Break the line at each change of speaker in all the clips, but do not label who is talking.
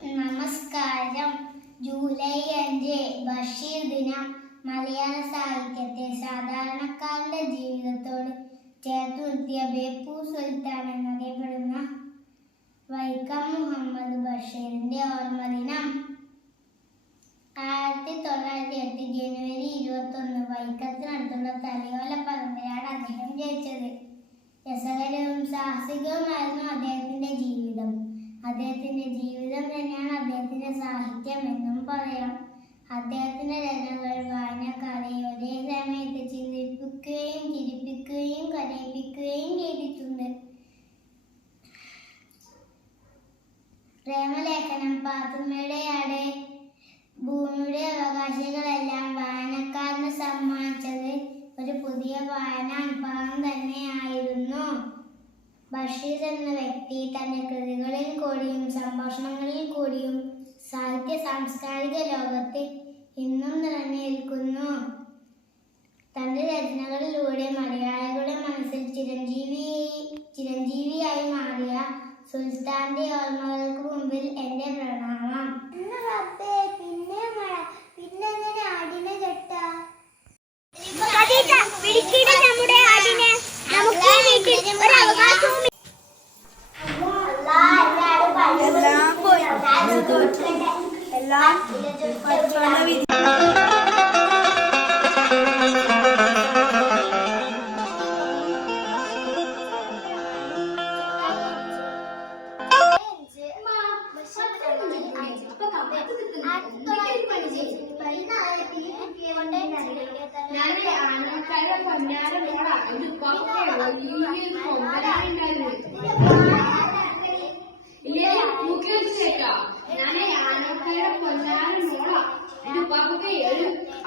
നമസ്കാരം. ജൂലൈ അഞ്ച് ബഷീർ ദിനം. മലയാള സാഹിത്യത്തെ സാധാരണക്കാരന്റെ ജീവിതത്തോട് ചേർത്ത് നിർത്തിയ ബേപ്പൂർ സുൽത്താൻ എന്നറിയപ്പെടുന്ന വൈക്കം മുഹമ്മദ് ബഷീറിന്റെ ഓർമ്മ ദിനം. ആയിരത്തി തൊള്ളായിരത്തി എട്ട് ജനുവരി ഇരുപത്തി ഒന്ന് വൈക്കത്തിനടുത്തുള്ള തലയോല പറമ്പിലാണ് അദ്ദേഹം ജനിച്ചത് രസകരവും സാഹസികവുമായിരുന്നു അദ്ദേഹത്തിന്റെ അദ്ദേഹത്തിന്റെ രചനകൾ വായനക്കാരെ ഒരേ സമയത്ത് ചിന്തിപ്പിക്കുകയും ചിരിപ്പിക്കുകയും കരയിപ്പിക്കുകയും ചെയ്തിട്ടുണ്ട്. പ്രേമലേഖനം പാത്തുമ്മയുടെ ആടെ ഭൂമിയുടെ അവകാശികളെല്ലാം വായനക്കാരന് സമ്മാനിച്ചത് ഒരു പുതിയ വായന അനുഭവം തന്നെയായിരുന്നു. ബഷീർ എന്ന വ്യക്തി തന്റെ കൃതികളിൽ കൂടിയും സംഭാഷണങ്ങളിൽ സാഹിത്യ സാംസ്കാരിക ലോകത്തെ ഇന്നും നിലനിൽക്കുന്നു. തന്റെ രചനകളിലൂടെ മലയാളികളുടെ മനസ്സിൽ ചിരഞ്ജീവി എല്ലാം
ഞാനേ ആനക്കാരെ പൊന്നാര മോളാ ഇത് പൊക്കെ ഈ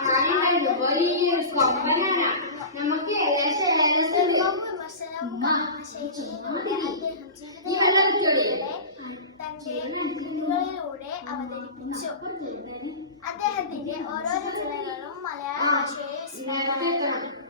ഒരു ആനണ്ടായിരുന്നു വലിയൊരു കൊമ്പനാന നമുക്ക്
അവതരിപ്പിച്ചു അദ്ദേഹത്തിന്റെ ഓരോ രചനകളും മലയാള ഭാഷയെ ബാല്യകാലസഖി